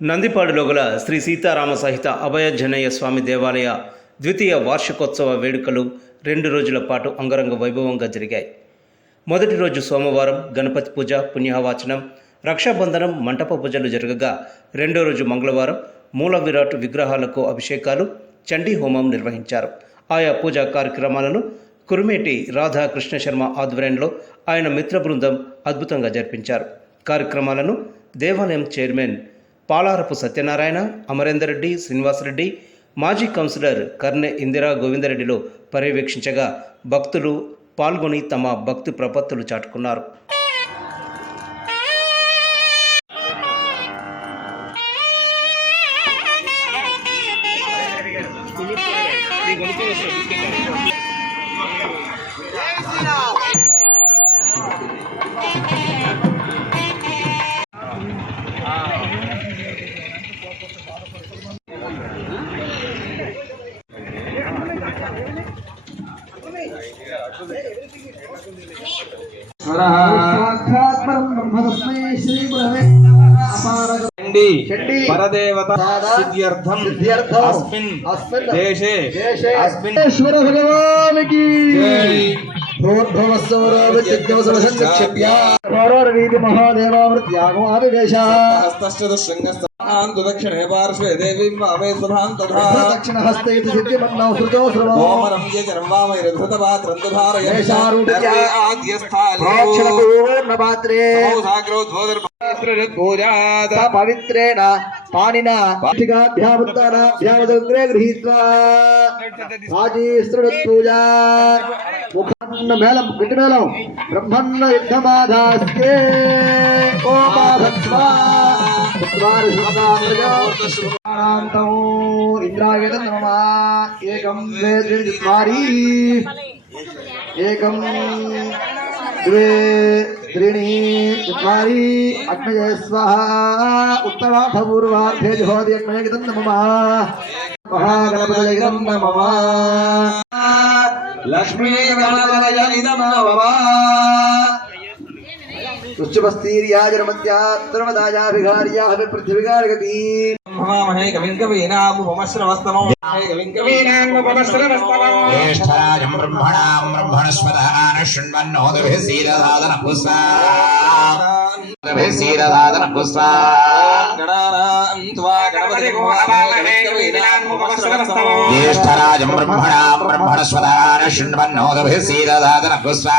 నందిపాడులో గల శ్రీ సీతారామ సహిత అభయజనయ్య స్వామి దేవాలయ ద్వితీయ వార్షికోత్సవ వేడుకలు 2 రోజుల పాటు అంగరంగ వైభవంగా జరిగాయి. మొదటి రోజు సోమవారం గణపతి పూజ, పుణ్యవాచనం, రక్షాబంధనం, మంటప పూజలు జరగగా రెండో రోజు మంగళవారం మూల విరాట్ విగ్రహాలకు అభిషేకాలు, చండీ హోమం నిర్వహించారు. ఆయా పూజా కార్యక్రమాలను కురుమేటి రాధాకృష్ణ శర్మ ఆధ్వర్యంలో ఆయన మిత్ర బృందం అద్భుతంగా జరిపించారు. కార్యక్రమాలను దేవాలయం చైర్మన్ పాలారపు సత్యనారాయణ, అమరేందర్ రెడ్డి, శ్రీనివాసరెడ్డి, మాజీ కౌన్సిలర్ కర్నె ఇందిరా గోవిందరెడ్డిలో పర్యవేక్షించగా భక్తులు పాల్గొని తమ భక్తి ప్రపత్తులు చాటుకున్నారు. परदेवता सिद्ध्यर्थम अस्मिन् देशे ईश्वर भगवान की दक्षिणे पार्श्वे देवीं वामे स्वधां तथा दक्षिण हस्ते सिद्धिमन्नौ श्रुतो श्रवो ओमरं यजनं वामैरधृतपात्रं दधारय पूर्णपात्रे पवित्रेण पाणिना पाठिकाभ्यामुत्तराभ्यामुदग्रे गृहीत्वा पूजा मुखन्न मेलं विघ्नलं ब्रह्मन्न युद्धमाधास्ते ओमाधत्वा इंद्राय नमः एकं द्वे त्रीणि एकं द्वे त्रीणि चत्वारि अग्नये स्वाहा उत्तरार्धपूर्वार्धे जुहोति अग्नये नमः महागणपतये नमः लक्ष्मी गणपतये नमः उच्चपस्तीर्याजरमत्यात्तरमदायाभिघार्याः पृथ्वीगारगति महे कविं कवीनामुपमश्रवस्तमो कविं कवीनामुपमश्रवस्तमो ज्येष्ठराजं ब्रह्मणां ब्रह्मणस्पतः शृण्वन्नोदभिः सीदधादनपुष्पा सीदधादनपुष्पा ज्येष्ठराजं ब्रह्मणां ब्रह्मणस्पतः शृण्वन्नोदभिः सीदधादनपुष्पा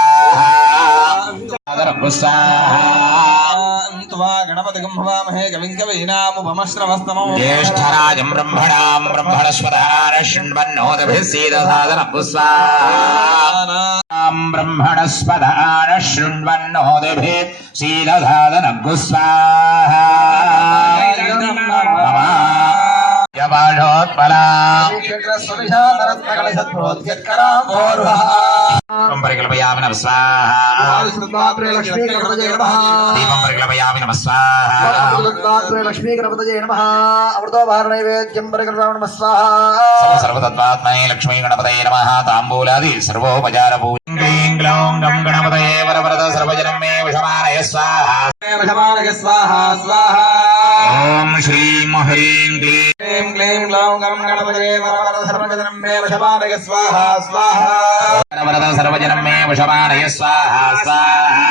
गणपतिगं भवामहे कविं कवीनामुपमश्रवस्तमो ज्येष्ठराजं ब्रह्मणां ब्रह्मणस्पतः शृण्वन्नोदभिः सीदधादनपुष्पा ब्रह्मणस्पतः शृण्वन्नोदभिः सीदधादनपुष्पा यवाळोत्पला परिकल्पयामि नमः स्वाहा लक्ष्मी गणपतये नमः दीपं परिकल्पयामि नमः स्वाहा लक्ष्मी गणपतये नमः अमृतोपहार नैवेद्यं परिकल्पयामि नमः स्वाहा सर्वतत्त्वात्मने लक्ष्मी गणपतये नमः ताम्बूलादि सर्वोपचार पूजनं क्लीं ग्लौं गं गणपतये वरवरद सर्वजनं मे वशमानय स्वाहा स्वाहा स्वाहा ओम श्रीं ह्रीं क्लीं क्लीं ग्लौं गं गणपतये वरवरद सर्वजनं मे वशमानय स्वाहा स्वाहा वरवरद सर्वजनं मे वशमानय स्वाहा स्वाहा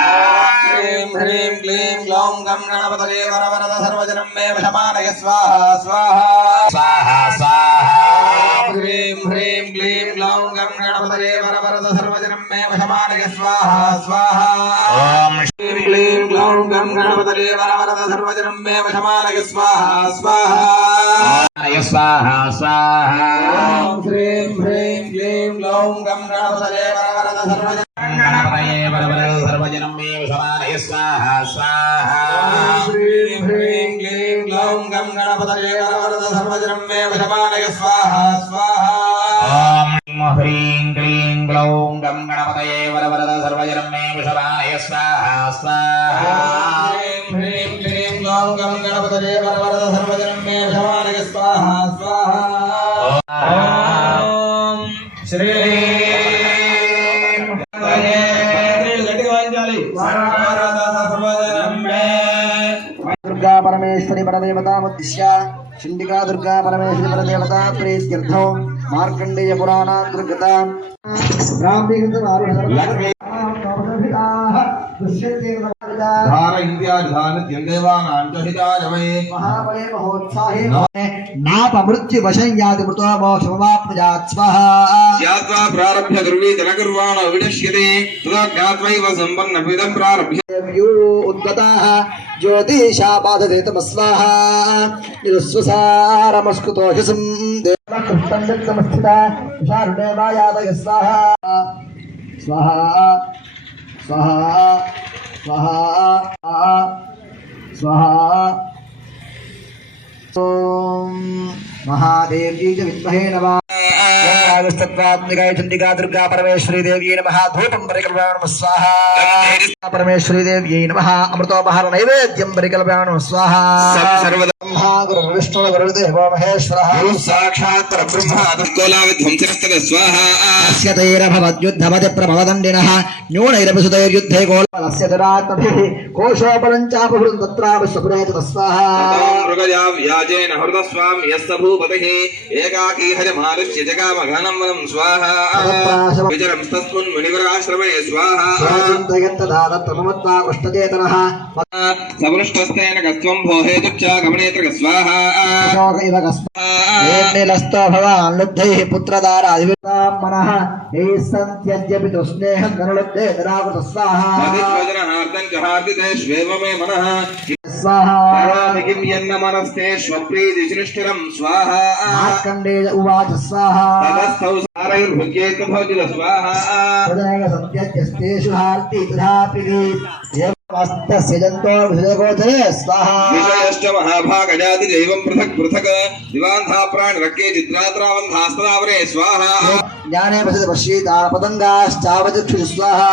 ह्रीं ह्रीं क्लीं ग्लौं गं गणपतये वरवरद सर्वजनं मे वशमानय स्वाहा स्वाहा स्वाहा स्वाहा ह्रीं ह्रीं क्लीं ग्लौं गं गणपतये वरवरद सर्वजनं मे वशमानय स्वाहा स्वाहा ओम ह्रीं क्लीं ग्लौं गं गणपतये वरवरद सर्वजनं मे वशमानय स्वाहा स्वाहा स्वाहा स्वाहा ह्रीं ह्रीं क्लीं ग्लौं गं गणपतये वरवरद सर्वजनं मे वशमानय स्वाहा स्वाहा ह्रीं ह्रीं क्लीं ग्लौं गं गणपतये वरवरद सर्वजनं मे वशमानय स्वाहा स्वाहा ओम ह्रीं क्लीं ग्लौं गं गणपतये वरवरद सर्वजनं मे वशमानय स्वाहा स्वाहा ह्रीं ह्रीं क्लीं ग्लौं गं गणपतये वरवरद सर्वजनं मे वशमानय स्वाहा स्वाहा ओम श्री दुर्गा परमेश्वर परमेश्वरी परदेवतामुद्दिश्य चण्डिका दुर्गा परमेश्वरी परदेवता प्रीत्यर्थो मार्कण्डेय पुराणान्तर्गता महाबले महोत्साहे नापमृत्यु वशं याति मृतो मोक्षमवाप्नुयात् स्वाहा ज्ञात्वा प्रारभ्य दुर्वी जनकुर्वाण विनश्यते तदा ज्ञात्वैव सम्पन्नमिदं प्रारभ्य उद्गताः ज्योतिषापादते तमस्वाहा निरुस्वसारमस्कुतोषसं देवकृष्णं दत्तमस्थिता विशारुणेवायादय स्वाहा स्वाहा स्वाहा स्वाहा स्वाहा ॐ महादेव्यै च विद्महे नमः चंडिका दुर्गा परमेश्वरी देव्यै नमः धूपं परिकल्पयामि नमः स्वाहा परमेश्वरी देव्यै नमः अमृतोपहार नैवेद्यं परिकल्पयामि नमः स्वाहा ब्रह्मा गुरुर्विष्णु गुरुर्देवो महेश्वरः साक्षात् परब्रह्म तत्कोलाविध्वंसनस्तद स्वाहा अस्य तैरभवद्युद्धमति प्रभवदण्डिनः न्यूनैरभिसुतैर्युद्धे गोलस्य तरात्मभिः कोशोपलं चापहृतं तत्राविश्वपुरे च स्वाहा मृगया व्याजेन हृदस्वाम् यस्य भूपतिः एकाकी हजमारुष्य जगामघनं वदं स्वाहा विचरं तस्मिन् मुनिवराश्रमे स्वाहा सवृष्टस्तेन कस्त्वं भो हेतुश्च गमनेत्र स्वाहा नीलस्तो भवान् लुब्धैः पुत्रदारादिवितां मनः एः सन्त्यज्यपि तु स्नेहं ननुलब्धे निराकृत स्वाहा वचनहार्दं च हार्दिते श्वेव मे मनः स्वाहा किं यन्न मनस्ते स्वप्रीतिसृष्टिरं स्वाहा मार्कण्डेय उवाच स्वाहा ततस्थौ सारैर्भुज्येत भवति स्वाहा तदेव सन्त्यज्यस्तेषु हार्ति तथापि एवमस्तस्य जन्तोर्विषयगोचरे स्वाहा विषयश्च महाभागजाति दैवं पृथक् पृथक् दिवान्धा प्राणिरक्के चित्रात्रावन्धास्तदावरे स्वाहा ज्ञाने पश्यति पश्येतापतङ्गाश्चावचक्षुषु स्वाहा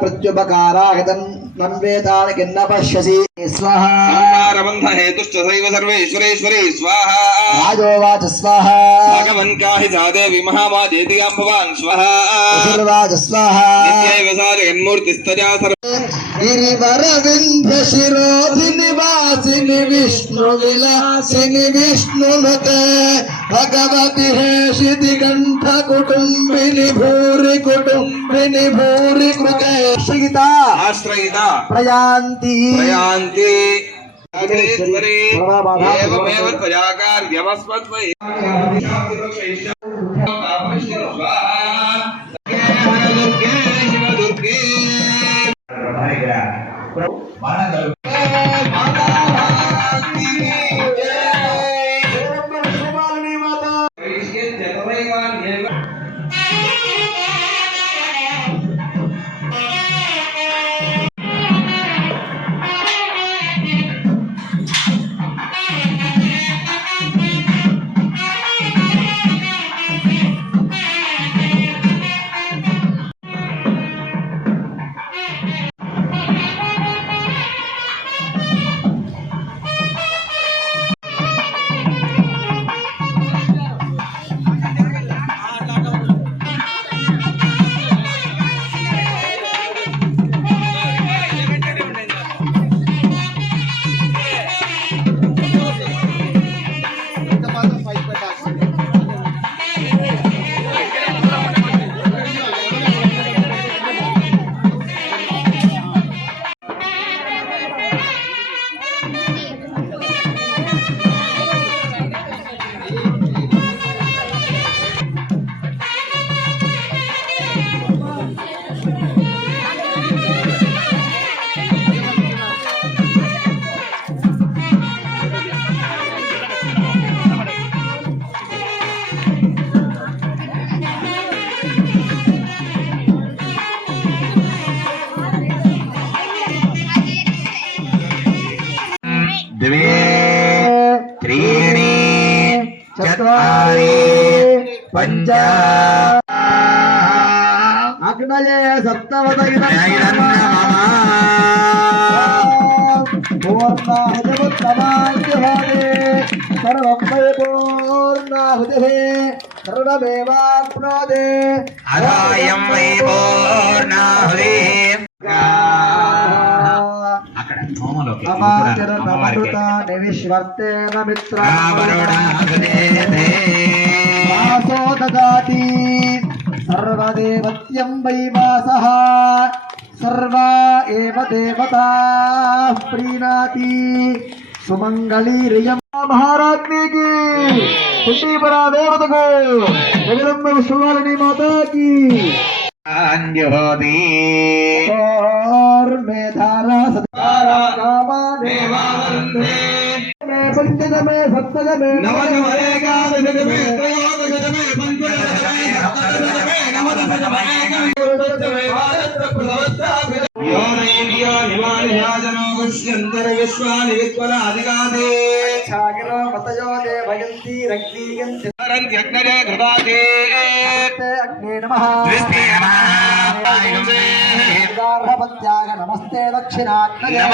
प्रत्युपकाराहितं मन्वेतान् किन्न पश्यसि स्वाहा संहारबन्ध हेतुश्च सैव सर्वेश्वरेश्वरी स्वाहा राजोवाच स्वाहा भगवन् काहि सा देवी महामाजेति यां भवान् स्वाहा असुर्वाच स्वाहा नित्यैव सा जगन्मूर्तिस्तजा गिरिवरविन्ध्यशिरोधिनिवासिनि विष्णुविलासिनि विष्णुनुते भगवति हेशितिकण्ठकुटुम्बिनि भूरि कुटुम्बिनि भूरि कृते श्रीता आश्रयिता प्रयान्ति प्रयान्ति अग्नेश्वरी एवमेव त्वया कार्यमस्मद्वये दुर्गे शिवदुर्गे द्वे त्रीणि चत्वारि पञ्च अग्नये सप्तवदगिनः पूर्णाहुतिमुत्तमाद्यभागे सर्वं वै पूर्णाहुतिः सर्वमेवाप्नोति अदायं वै पूर्णाहुतिः అక్కడ హోమలో ఓకే ఇది కూడా అమ్మవారికి నివిశ్వర్తేన మిత్ర రావణాసురేతే దదాతి సర్వదేవత్యం వై వాసః సర్వా ఏవ దేవతా ప్రీణాతి సుమంగళీరియం మహారాజ్ఞికి పుష్టిపరా దేవతకు జగదంబ విశ్వవారిణి మాతాకి అంజోతి और में धारा सदारा कामा దేవానందే में पंचद में सप्तद में నవజమరేగా విదమే త్రయోదశమే పంచదశమే సప్తదశమే నవదశమే ఏకాదశమే భారత ప్రవస్తాభి యోనైర్యో నివారియాజనో విశ్వంతర విశ్వాని విశ్వనాధికాదే छागरो मतयो देवयन्ति रक्तीयन्ति రంత్యగ్నజే కృతాదే अग्ने नमः దృష్టే నమః गार्हपत्याग नमस्ते दक्षिणाग्नये